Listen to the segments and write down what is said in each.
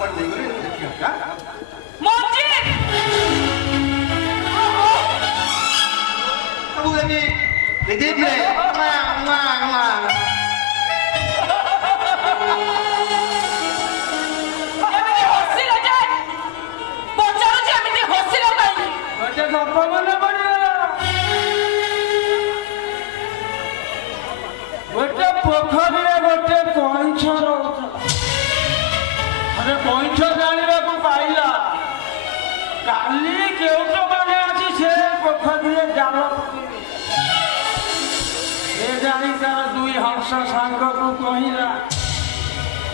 पर ले गए देखिए क्या मोची kamu lagi gede dia गोटे पोखरी गोटे कईछ अरे कईछ जाना पाइला काली केउट माने आसी से पोखरी जाल ए जानी तार दुई हंस सांग को कहिला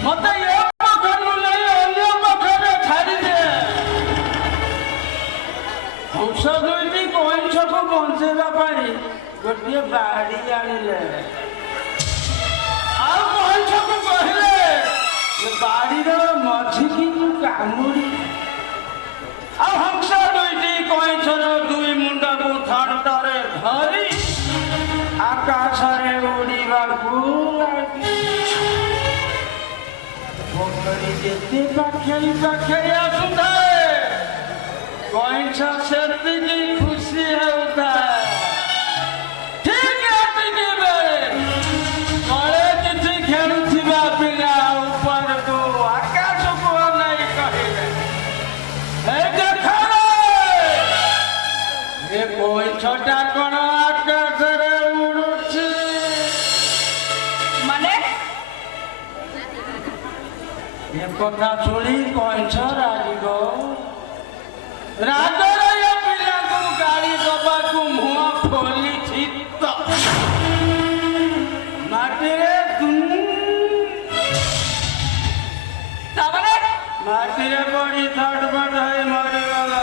मत ये पोखरी नहीं अन्य पोखरी छाड़ी दे हंस दुईटी कईछ को बंचेला पाई गोटे बाड़ी आनिले बाड़ी मझी की कामुड़ी हंस दुईटी कईछर दुई मुंड को थरथरे धरी आकाश उड़ा पोखरी जिते पाखे पाखे आसुए कईछ से खुशी होता छोटा कण आकाश उड़ुछि माने ये कथा सुनी कईछ रागिगो रागर ये पिला को गाड़ी दबा को मुंह खोली छित माटी रे तावले माटी रे बड़ी थटपट है मरी गला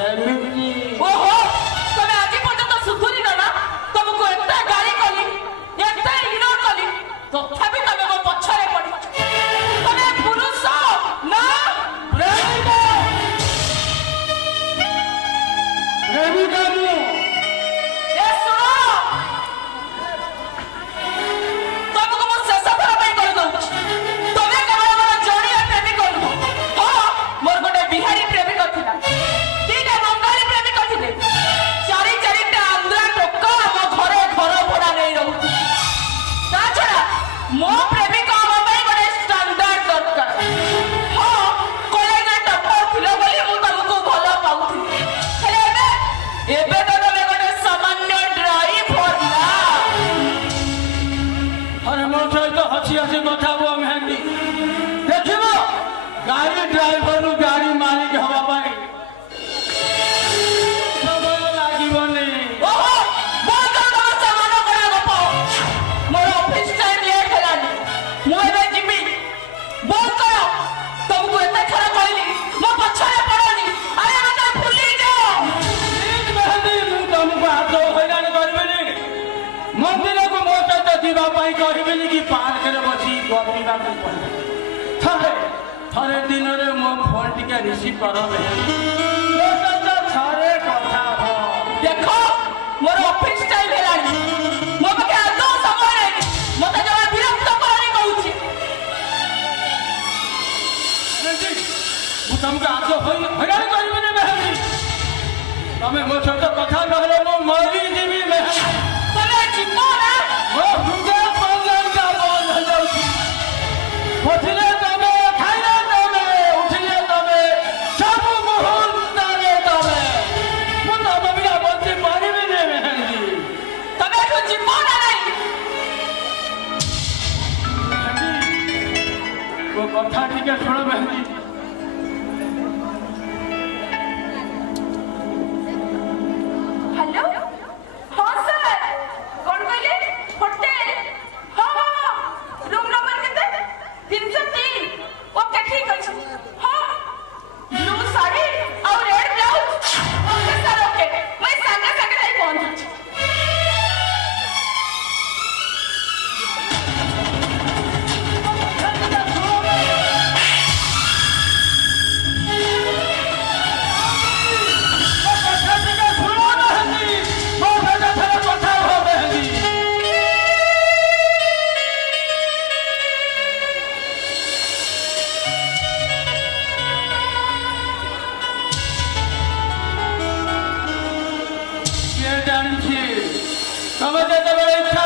ओहो तमे आजि पर्यंत सुधुरी ना तुमको एता गाली कली एता इग्नोर कली तथापि तमे को पछरे पड़ी तमे पुरुष ना प्रेमिका मु ए सुनो तुमको मो शेष थरा पे कर दउ तमे केवल मोर जोड़िया प्रेमी करबो हां मोर गोटे बिहारी प्रेमी करथिला चारि चारिटा आंध्रा टोक आम घरे घर भड़ा नहीं रहू ता छड़ा मो प्रेमिका मोबाइल गोटे स्टैंडर्ड दरकार हाँ कॉलेज टॉपर थिलो बोली मु तुमको भलो पाउथि हेले एबे तो तमे गोटे सामान्य ड्राइवर ना अरे मो सहित हसी हसी कथा हुआ मेहंदी देखिबो गाड़ी ड्राइवर गाड़ी मालिक हवा पाई मंदिर को मो सहित जावाई कहबेनि कि पार्क रे बसी गपीबा थरे थरे दिन रे मो फोन टिके रिसीव करबे मो सहित थरे कथा हो देखो मोर ऑफिस टाइम हेलानी मो पके आदो समय नहीं मते जरा विरक्त करनी कहूची मु तुमको आदो हैरान करबेनि मेहंदी तमे मो सहित कथा कहले मो मरी जीवी मेहंदी तमे जीवो ना मो दुर्गा पंगल का बोल हो जाउची पछिले तमे खाइले तमे उठिले तमे सब मुहूर्त रे तमे मु तमे बिना बंची पारिबे ने मेहंदी तमे तो जीवो ना नहीं वो कथा टिके सुन मेहंदी हेलो हाँ सर कौन कहले होटल हाँ हाँ रूम नंबर कितने 303 ओके ठीक है हाँ ब्लू साड़ी और red blouse okay sir okay मैं संगे संगे नहीं पहुंच ତମେ ଯେତେବେଳେ ଇଚ୍ଛା